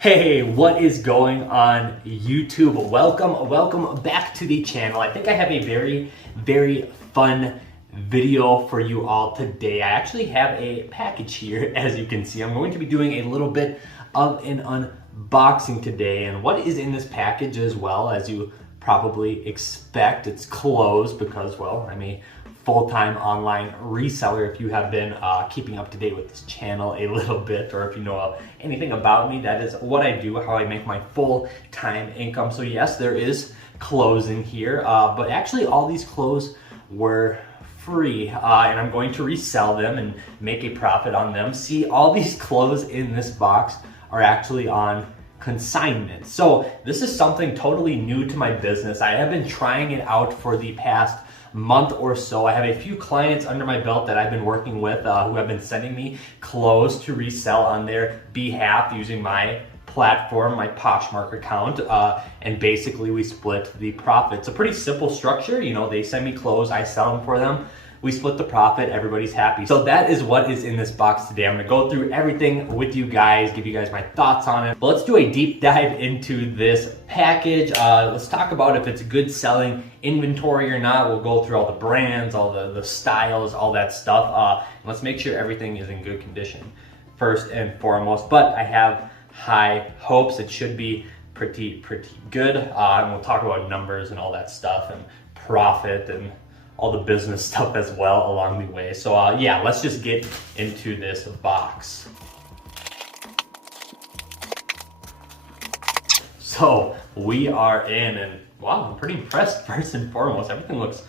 Hey, what is going on YouTube? Welcome back to the channel. I think I have a very fun video for you all today. I actually have a package here, as you can see. I'm going to be doing a little bit of an unboxing today, and what is in this package, as well, as you probably expect, it's clothes because, well, I'm a full-time online reseller. If you have been keeping up to date with this channel a little bit, or if you know anything about me, that is what I do, how I make my full-time income. So yes, there is clothes in here, but actually all these clothes were free, and I'm going to resell them and make a profit on them. See, all these clothes in this box are actually on consignment. So this is something totally new to my business. I have been trying it out for the past month or so. I have a few clients under my belt that I've been working with who have been sending me clothes to resell on their behalf using my platform, my Poshmark account, and basically we split the profit. It's a pretty simple structure. You know, they send me clothes, I sell them for them, we split the profit, everybody's happy. So that is what is in this box today. I'm gonna go through everything with you guys, give you guys my thoughts on it. But let's do a deep dive into this package. Let's talk about if it's good selling inventory or not. We'll go through all the brands, all the styles, all that stuff. And let's make sure everything is in good condition first and foremost. But I have high hopes. It should be pretty good. And we'll talk about numbers and all that stuff and profit and all the business stuff as well along the way. So yeah, let's just get into this box. So we are in, and wow, I'm pretty impressed first and foremost. Everything looks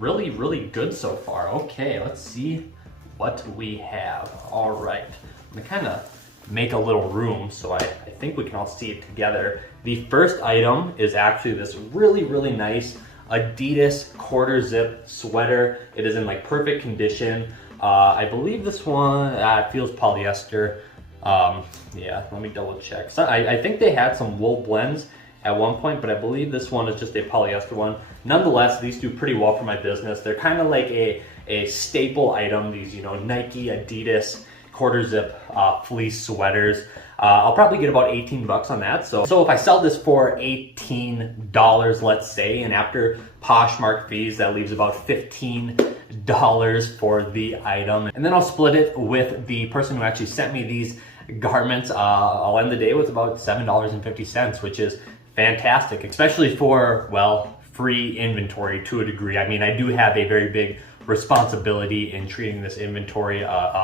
really good so far. Okay, let's see what we have. All right, I'm gonna kind of make a little room so I think we can all see it together. The first item is actually this really nice Adidas quarter zip sweater. It is in like perfect condition. I believe this one, it feels polyester. Yeah, let me double check. So I think they had some wool blends at one point, but I believe this one is just a polyester one. Nonetheless, these do pretty well for my business. They're kind of like a staple item, these, you know, Nike, Adidas quarter zip fleece sweaters. I'll probably get about 18 bucks on that. So if I sell this for $18, let's say, and after Poshmark fees, that leaves about $15 for the item. And then I'll split it with the person who actually sent me these garments. I'll end the day with about $7.50, which is fantastic, especially for, well, free inventory to a degree. I mean, I do have a very big responsibility in treating this inventory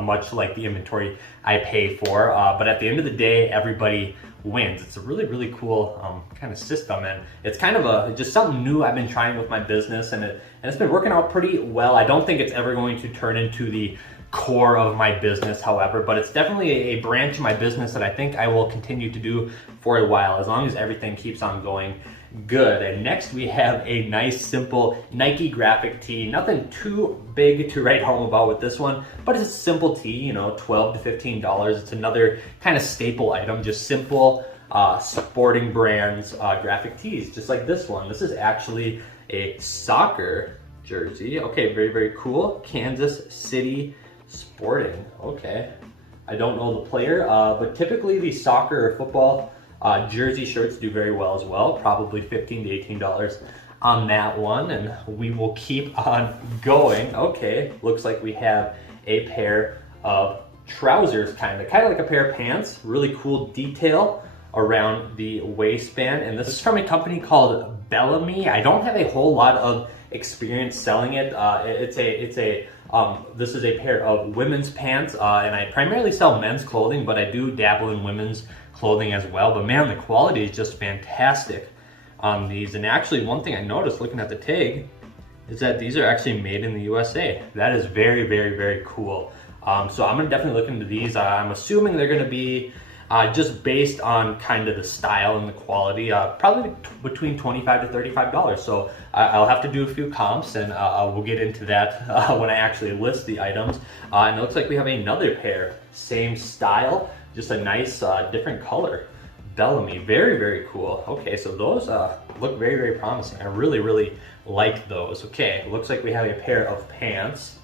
much like the inventory I pay for, but at the end of the day, everybody wins. It's a really cool kind of system, and it's kind of just something new I've been trying with my business, and it's been working out pretty well. I don't think it's ever going to turn into the core of my business, however, but it's definitely a branch of my business that I think I will continue to do for a while, as long as everything keeps on going good. And next we have a nice simple Nike graphic tee. Nothing too big to write home about with this one, but it's a simple tee, you know, $12 to $15. It's another kind of staple item, just simple sporting brands graphic tees, just like this one. This is actually a soccer jersey. Okay, very cool. Kansas City Sporting. Okay, I don't know the player, but typically these soccer or football jersey shirts do very well as well, probably $15 to $18 on that one, and we will keep on going. Okay, looks like we have a pair of trousers, kind of like a pair of pants. Really cool detail around the waistband, and this is from a company called Bellamy. I don't have a whole lot of experience selling it. This is a pair of women's pants, and I primarily sell men's clothing, but I do dabble in women's clothing as well. But man, the quality is just fantastic on these. And actually, one thing I noticed looking at the tag is that these are actually made in the USA. That is very cool. So I'm gonna definitely look into these. I'm assuming they're gonna be just based on kind of the style and the quality, probably between $25 to $35. So I'll have to do a few comps, and we'll get into that when I actually list the items. And it looks like we have another pair, same style, just a nice different color. Bellamy, very cool. Okay, so those look very promising. I really like those. Okay, looks like we have a pair of pants,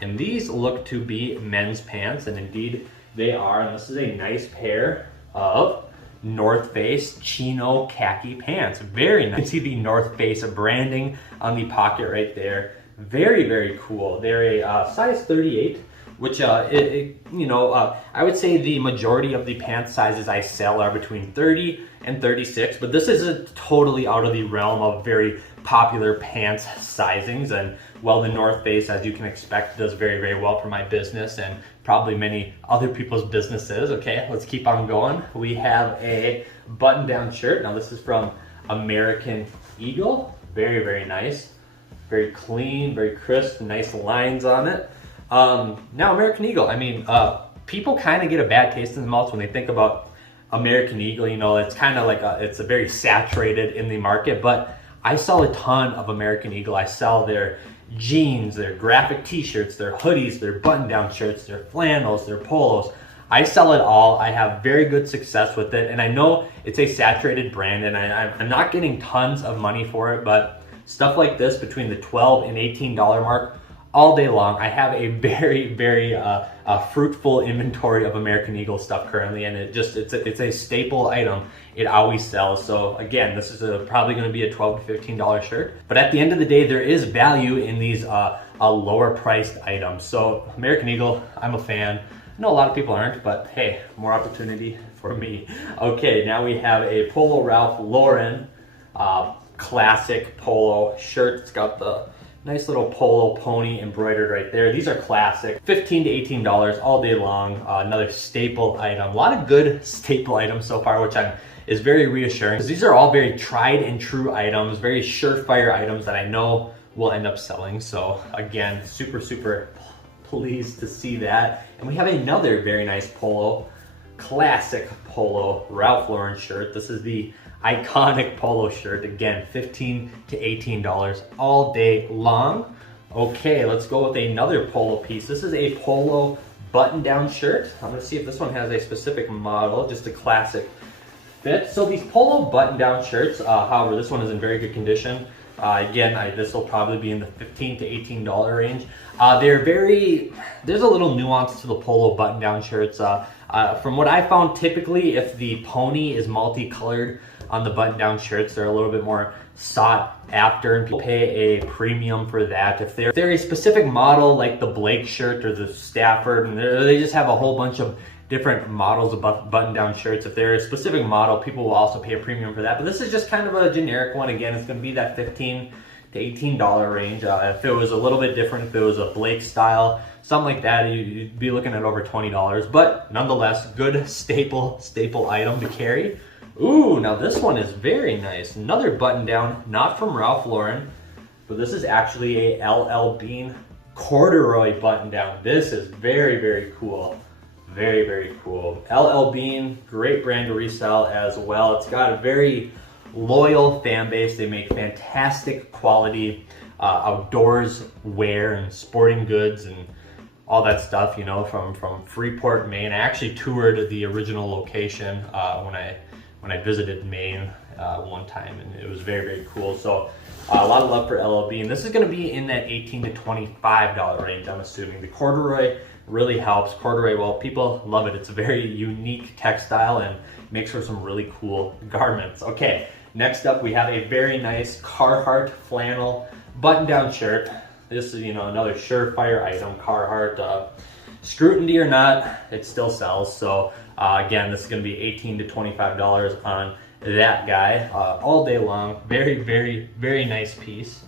and these look to be men's pants, and indeed they are. And this is a nice pair of North Face chino khaki pants. Very nice. You can see the North Face branding on the pocket right there. Very, very cool. They're a size 38, which I would say the majority of the pant sizes I sell are between 30 and 36, but this isn't totally out of the realm of very popular pants sizings. And well, the North Face, as you can expect, does very, very well for my business and probably many other people's businesses. Okay, let's keep on going. We have a button-down shirt. Now this is from American Eagle. Very, very nice. Very clean, very crisp, nice lines on it. Now American Eagle, I mean, people kind of get a bad taste in the mouth when they think about American Eagle. You know, it's kind of like it's a very saturated in the market, but I sell a ton of American Eagle. I sell their jeans, their graphic t-shirts, their hoodies, their button-down shirts, their flannels, their polos. I sell it all. I have very good success with it, and I know it's a saturated brand, and I'm not getting tons of money for it, but stuff like this between the $12 and $18 mark all day long. I have a very, very fruitful inventory of American Eagle stuff currently, and it's a staple item. It always sells. So again, this is probably going to be a $12 to $15 shirt, but at the end of the day, there is value in these lower priced items. So American Eagle, I'm a fan. I know a lot of people aren't, but hey, more opportunity for me. Okay, now we have a Polo Ralph Lauren classic polo shirt. It's got the nice little polo pony embroidered right there. These are classic, $15 to $18 all day long. Another staple item. A lot of good staple items so far, which is very reassuring, because these are all very tried and true items, very surefire items that I know will end up selling. So again, super, super pleased to see that. And we have another very nice polo, classic polo Ralph Lauren shirt. This is the iconic polo shirt. Again, $15 to $18 all day long. Okay, let's go with another polo piece. This is a polo button-down shirt. I'm gonna see if this one has a specific model, just a classic fit. So these polo button-down shirts, however, this one is in very good condition. Again, this will probably be in the $15 to $18 range. There's a little nuance to the polo button-down shirts. From what I found, typically if the pony is multicolored on the button-down shirts, they're a little bit more sought after, and people pay a premium for that. If they're a specific model like the Blake shirt or the Stafford, and they just have a whole bunch of different models of button-down shirts. If they're a specific model, people will also pay a premium for that. But this is just kind of a generic one. Again, it's going to be that $15 to $18 range. If it was a little bit different, if it was a Blake style, something like that, you'd be looking at over $20. But nonetheless, good staple item to carry. Ooh, now this one is very nice. Another button down, not from Ralph Lauren, but this is actually a LL Bean corduroy button down. This is very, very cool. Very, very cool. LL Bean, great brand to resell as well. It's got a very loyal fan base. They make fantastic quality outdoors wear and sporting goods and all that stuff, you know, from Freeport, Maine. I actually toured the original location when I visited Maine one time, and it was very, very cool. So a lot of love for LL Bean. This is going to be in that $18 to $25 range, I'm assuming. The corduroy really helps. Corduroy, well, people love it. It's a very unique textile and makes for some really cool garments. Okay, next up we have a very nice Carhartt flannel button-down shirt. This is, you know, another surefire item. Carhartt, scrutiny or not, it still sells. So again, this is going to be $18 to $25 on that guy all day long. Very, very, very nice piece.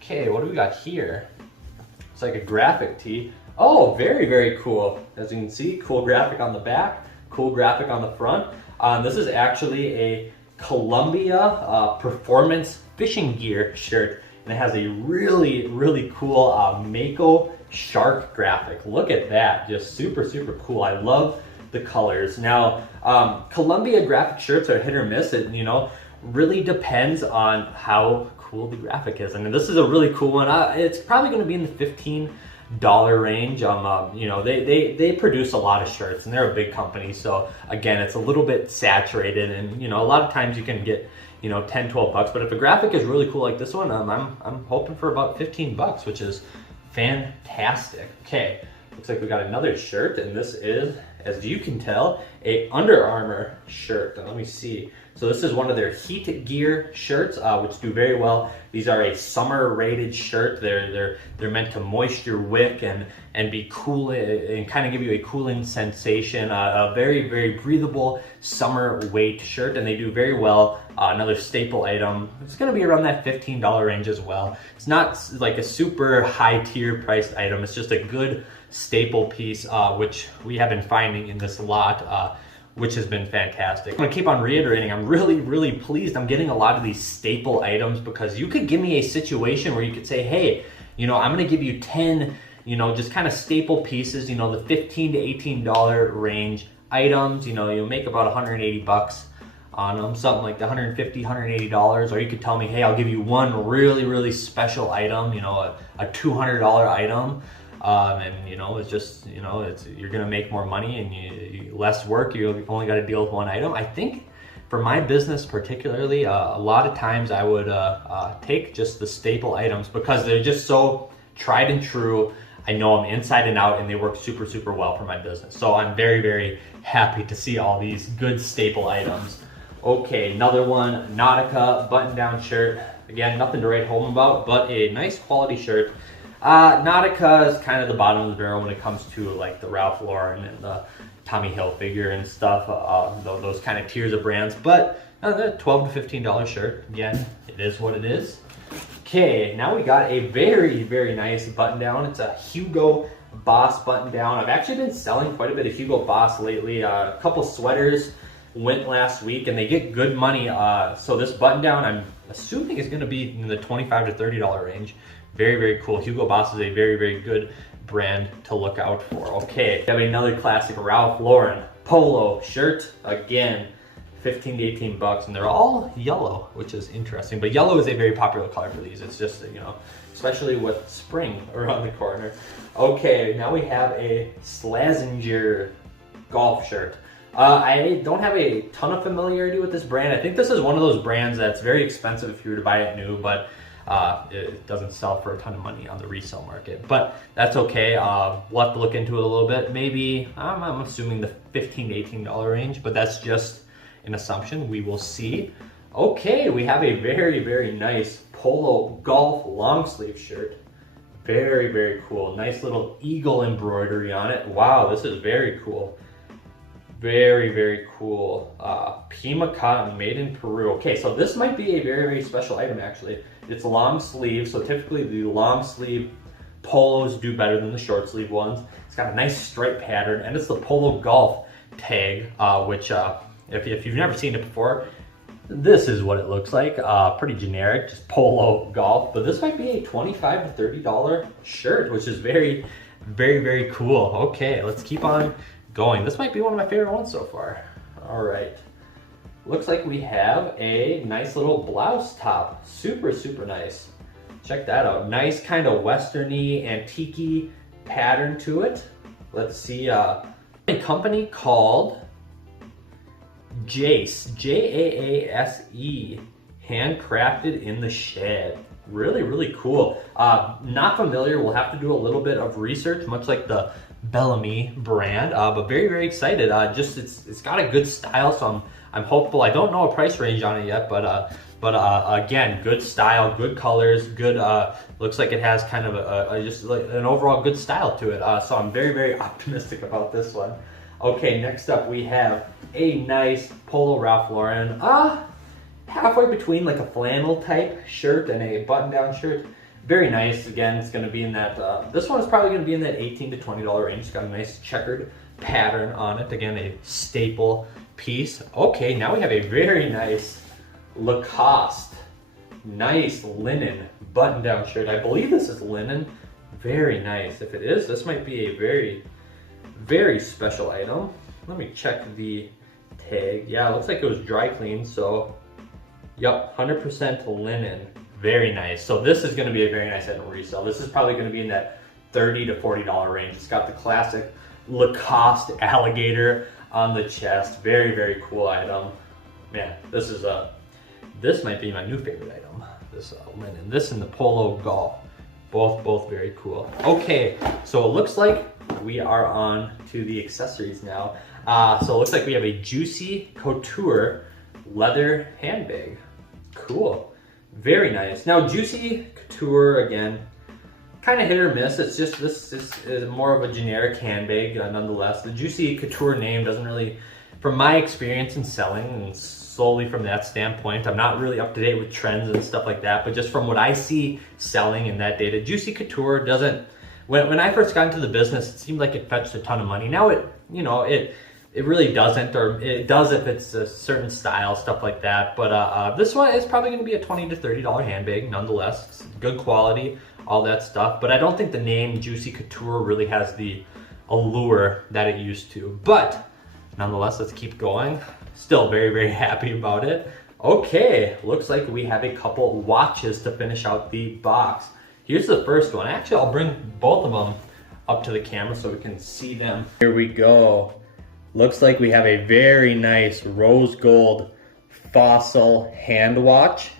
Okay, what do we got here? It's like a graphic tee. Oh, very, very cool. As you can see, cool graphic on the back, cool graphic on the front. This is actually a Columbia performance fishing gear shirt, and it has a really, really cool Mako shark graphic. Look at that, just super, super cool. I love the colors. Now, Columbia graphic shirts are hit or miss. It, you know, really depends on how cool the graphic is. I mean, this is a really cool one. It's probably going to be in the $15 range. You know, they produce a lot of shirts, and they're a big company. So again, it's a little bit saturated, and you know, a lot of times you can get, you know, 10, 12 bucks. But if a graphic is really cool like this one, I'm hoping for about 15 bucks, which is fantastic. Okay, Looks like we got another shirt, and this is, as you can tell, a Under Armour shirt. Let me see. So this is one of their heat gear shirts, which do very well. These are a summer rated shirt. They're meant to moisture wick and be cool and kind of give you a cooling sensation. A very, very breathable summer weight shirt, and they do very well. Another staple item. It's going to be around that $15 range as well. It's not like a super high tier priced item. It's just a good staple piece, which we have been finding in this lot, which has been fantastic. I'm gonna keep on reiterating, I'm really, really pleased I'm getting a lot of these staple items, because you could give me a situation where you could say, hey, you know, I'm gonna give you 10, you know, just kind of staple pieces, you know, the $15 to $18 range items, you know, you'll make about 180 bucks on them, something like the $150, $180, or you could tell me, hey, I'll give you one really, really special item, you know, a $200 item. And you know, it's just, you know, you're gonna make more money and you less work. You only got to deal with one item. I think for my business particularly, a lot of times I would take just the staple items, because they're just so tried and true. I know them inside and out, and they work super, super well for my business. So I'm very, very happy to see all these good staple items. Okay, another one, Nautica button-down shirt. Again, nothing to write home about, but a nice quality shirt. Nautica is kind of the bottom of the barrel when it comes to like the Ralph Lauren and the Tommy Hilfiger and stuff, those kind of tiers of brands. But the $12 to $15 shirt, again, it is what it is. Okay, now we got a very, very nice button down. It's a Hugo Boss button down. I've actually been selling quite a bit of Hugo Boss lately. A couple sweaters went last week, and they get good money. So this button down, I'm assuming is going to be in the $25 to $30 range. Very, very cool. Hugo Boss is a very, very good brand to look out for. Okay, we have another classic Ralph Lauren Polo shirt. Again, 15 to 18 bucks, and they're all yellow, which is interesting. But yellow is a very popular color for these. It's just, you know, especially with spring around the corner. Okay, now we have a Slazenger golf shirt. I don't have a ton of familiarity with this brand. I think this is one of those brands that's very expensive if you were to buy it new, but it doesn't sell for a ton of money on the resale market. But that's okay. We'll have to look into it a little bit. Maybe, I'm assuming the $15 to $18 range, but that's just an assumption. We will see. Okay, we have a very, very nice Polo golf long sleeve shirt. Very, very cool. Nice little eagle embroidery on it. Wow, this is very cool. Very, very cool. Pima cotton, made in Peru. Okay, so this might be a very, very special item actually. It's long sleeve, so typically the long sleeve polos do better than the short sleeve ones. It's got a nice stripe pattern, and it's the Polo golf tag, which if you've never seen it before, this is what it looks like. Pretty generic, just Polo golf. But this might be a $25 to $30 shirt, which is very, very, very cool. Okay, let's keep on going. This might be one of my favorite ones so far. All right. Looks like we have a nice little blouse top. Super, super nice. Check that out. Nice kind of westerny, antique-y pattern to it. Let's see. A company called Jace, J-A-A-S-E, handcrafted in the shed. Really, really cool. Not familiar. We'll have to do a little bit of research, much like the Bellamy brand, but very, very excited. Just it's got a good style, so I'm hopeful. I don't know a price range on it yet, but again, good style, good colors, good. Looks like it has kind of just like an overall good style to it. So I'm very, very optimistic about this one. Okay, next up we have a nice Polo Ralph Lauren. Halfway between like a flannel type shirt and a button-down shirt. Very nice. Again, it's going to be in that, this one is probably going to be in that $18 to $20 range. It's got a nice checkered pattern on it. Again, a staple piece. Okay, now we have a very nice Lacoste. Nice linen button-down shirt. I believe this is linen. Very nice. If it is, this might be a very, very special item. Let me check the tag. Yeah, it looks like it was dry cleaned, so yep, 100% linen. Very nice. So this is going to be a very nice item resale. This is probably going to be in that $30 to $40 range. It's got the classic Lacoste alligator on the chest. Very, very cool item. Man, this is this might be my new favorite item. This linen. This and the Polo golf. Both very cool. Okay, so it looks like we are on to the accessories now. So it looks like we have a Juicy Couture leather handbag. Cool, very nice. Now Juicy Couture, again, kind of hit or miss. It's just, this is more of a generic handbag nonetheless. The Juicy Couture name doesn't really, from my experience in selling, and solely from that standpoint, I'm not really up to date with trends and stuff like that, but just from what I see selling in that data, Juicy Couture doesn't, when I first got into the business, it seemed like it fetched a ton of money. Now it, you know, it really doesn't, or it does if it's a certain style, stuff like that. But this one is probably gonna be a $20 to $30 handbag nonetheless. It's good quality, all that stuff. But I don't think the name Juicy Couture really has the allure that it used to. But nonetheless, let's keep going. Still very, very happy about it. Okay, looks like we have a couple watches to finish out the box. Here's the first one. Actually, I'll bring both of them up to the camera so we can see them. Here we go. Looks like we have a very nice rose gold Fossil hand watch.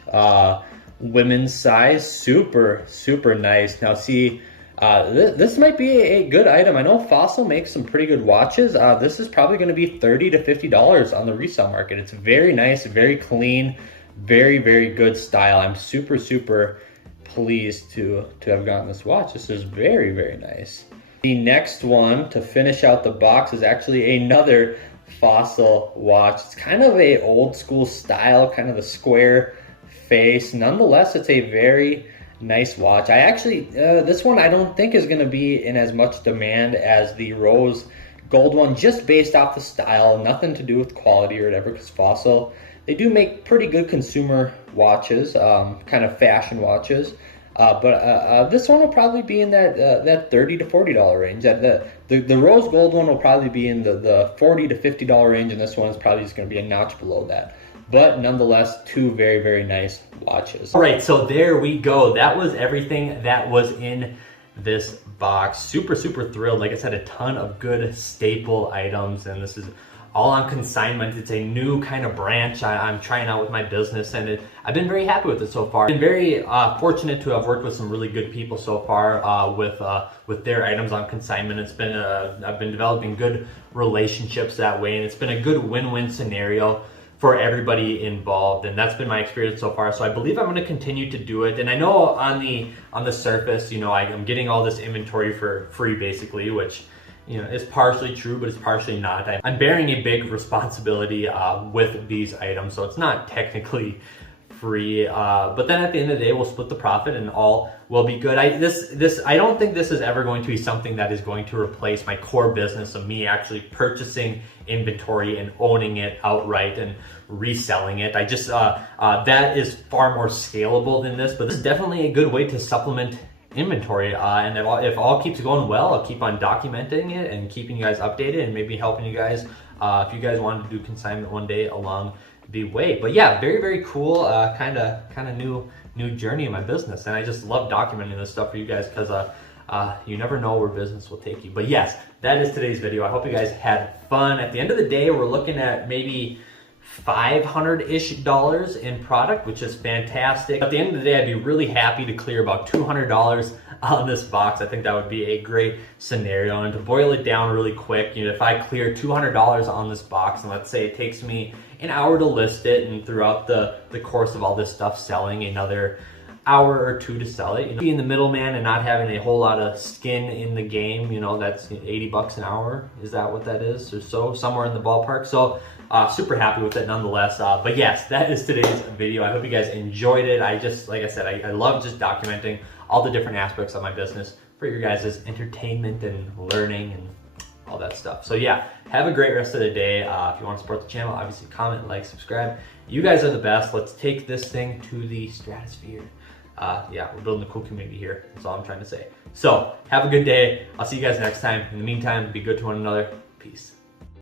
Women's size, super, super nice. Now see, this might be a good item. I know Fossil makes some pretty good watches. This is probably gonna be $30 to $50 on the resale market. It's very nice, very clean, very, very good style. I'm super, super pleased to have gotten this watch. This is very, very nice. The next one to finish out the box is actually another Fossil watch. It's kind of a old school style, kind of the square face. Nonetheless, it's a very nice watch. I actually, this one I don't think is gonna be in as much demand as the rose gold one, just based off the style, nothing to do with quality or whatever, because Fossil, they do make pretty good consumer watches, kind of fashion watches. But this one will probably be in that $30 to $40 range. The rose gold one will probably be in the $40 to $50 range, and this one is probably just going to be a notch below that. But nonetheless, two very, very nice watches. All right, so there we go. That was everything that was in this box. Super, super thrilled. Like I said, a ton of good staple items, and this is all on consignment. It's a new kind of branch I'm trying out with my business, and I've been very happy with it so far. I've been very fortunate to have worked with some really good people so far with their items on consignment. It's been I've been developing good relationships that way, and it's been a good win-win scenario for everybody involved, and that's been my experience so far. So I believe I'm going to continue to do it. And I know on the surface, you know, I'm getting all this inventory for free basically, which, you know, it's partially true, but it's partially not. I'm bearing a big responsibility with these items, so it's not technically free. But then at the end of the day, we'll split the profit and all will be good. I don't think this is ever going to be something that is going to replace my core business of me actually purchasing inventory and owning it outright and reselling it. I just that is far more scalable than this, but this is definitely a good way to supplement inventory, and if all keeps going well, I'll keep on documenting it and keeping you guys updated, and maybe helping you guys if you guys wanted to do consignment one day along the way. But yeah, very, very cool, kind of new journey in my business, and I just love documenting this stuff for you guys, because you never know where business will take you. But yes, that is today's video. I hope you guys had fun. At the end of the day, we're looking at maybe $500-ish in product, which is fantastic. At the end of the day, I'd be really happy to clear about $200 on this box. I think that would be a great scenario. And to boil it down really quick, you know, if I clear $200 on this box, and let's say it takes me an hour to list it, and throughout the course of all this stuff selling, another hour or two to sell it, you know, being the middleman and not having a whole lot of skin in the game, you know, that's $80 an hour. Is that what that is? Or so, somewhere in the ballpark. So super happy with it nonetheless. But yes, that is today's video. I hope you guys enjoyed it. I just, like I said, I love just documenting all the different aspects of my business for your guys' entertainment and learning and all that stuff. So yeah, have a great rest of the day. If you want to support the channel, obviously comment, like, subscribe. You guys are the best. Let's take this thing to the stratosphere. Yeah, we're building a cool community here. That's all I'm trying to say. So have a good day. I'll see you guys next time. In the meantime, be good to one another. Peace.